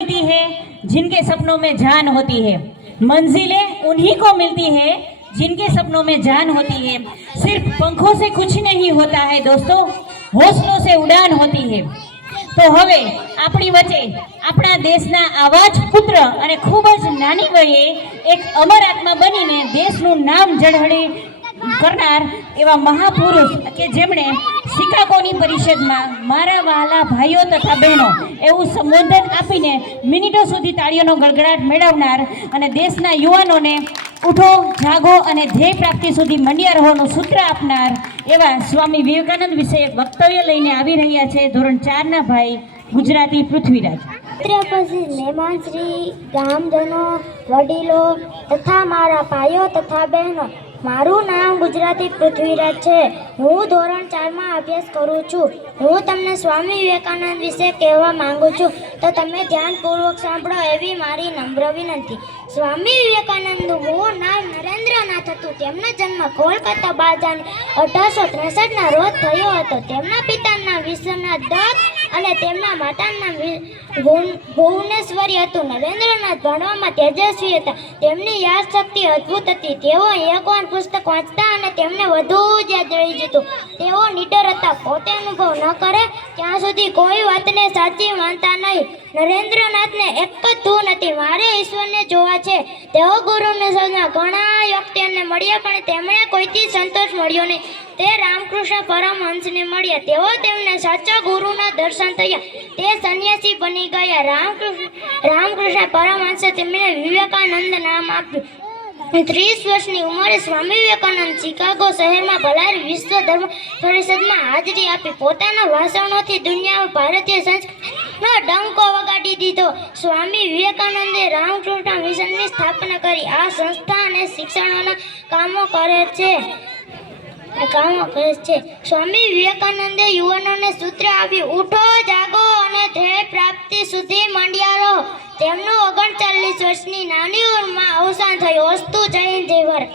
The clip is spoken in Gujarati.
मिलती है जिनके सपनों में जान होती है। मंजिलें उन्हीं को मिलती है जिनके सपनों में जान होती है। सिर्फ पंखों से कुछ नहीं होता है दोस्तों, हौसलों से उड़ान होती है। તો હવે આપણી વચ્ચે આપણા દેશના આવા જ પુત્ર અને ખૂબ જ નાની વયે એક અમર આત્મા બનીને દેશનું નામ ઝળહળી કરનાર એવા મહાપુરુષ કે જેમણે શિકાગોની પરિષદમાં મારા વહાલા ભાઈઓ તથા બહેનો એવું સંબોધન આપીને મિનિટો સુધી તાળીઓનો ગડગડાટ મેળવનાર અને દેશના યુવાનોને ઉઠો જાગો અને ધ્યેય પ્રાપ્તિ સુધી મંડ્યા રહોનું સૂત્ર આપનાર એવા સ્વામી વિવેકાનંદ વિશે વક્તવ્ય લઈને આવી રહ્યા છે ધોરણ 4ના ભાઈ ગુજરાતી પૃથ્વીરાજ. પછી મહેમાનશ્રી, ગામજનો, વડીલો તથા મારા ભાઈઓ તથા બહેનો, મારું નામ ગુજરાતી પૃથ્વીરાજ છે. હું ધોરણ 4માં અભ્યાસ કરું છું. હું તમને સ્વામી વિવેકાનંદ વિશે કહેવા માંગુ છું, તો તમે ધ્યાનપૂર્વક સાંભળો એવી મારી નમ્ર વિનંતી. સ્વામી વિવેકાનંદનું મૂળ નામ નરેન્દ્રનાથ હતું. તેમનો જન્મ કોલકાતા 12 જાન્યુઆરી 1863ના રોજ થયો હતો. તેમના પિતાનું નામ વિશ્વનાથ દત્ત અને તેમના માતાનું નામ ભુવનેશ્વરી હતું. નરેન્દ્રનાથ ભણવામાં તેજસ્વી હતા. તેમની યાદશક્તિ અદ્ભુત હતી. તેઓ એકવાર પુસ્તક વાંચતા અને તેમને વધુ જ યાદ રહી જતું. તેઓ નીડર હતા. પોતે અનુભવ ન કરે ત્યાં સુધી કોઈ વાતને સાચી માનતા નહીં. નરેન્દ્રનાથને એક જ ધૂન હતી, મારે ઈશ્વરને જોવા છે. તેઓ ગુરુને શોધમાં ઘણા વ્યક્તિઓને મળ્યા પણ તેમને કોઈથી સંતોષ મળ્યો નહીં. તે રામકૃષ્ણ પરમહંસને મળ્યા. તેઓ તેમને સાચા ગુરુના દર્શન થયા. તે સંન્યાસી બની ગયા. રામકૃષ્ણ પરમહંસે તેમને વિવેકાનંદ નામ આપ્યું. 30 વર્ષની ઉંમરે સ્વામી વિવેકાનંદ શિકાગો શહેરમાં ભરાયેલી વિશ્વ ધર્મ પરિષદમાં હાજરી આપી. પોતાના ભાષણોથી દુનિયામાં ભારતીય સંસ્કૃતિનો ડંકો વગાડી દીધો. સ્વામી વિવેકાનંદે રામકૃષ્ણ મિશનની સ્થાપના કરી. આ સંસ્થા અને શિક્ષણોના કામો કરે છે. સ્વામી વિવેકાનંદે યુવાનોને સૂત્ર આપ્યું, ઉઠો જાગો અને ધ્યેય પ્રાપ્તિ સુધી મંડ્યા રહો. તેમનું 39 વર્ષની નાની ઉંમરમાં અવસાન થયું. અસ્તુ. જય હિન્દ, જય ભારત.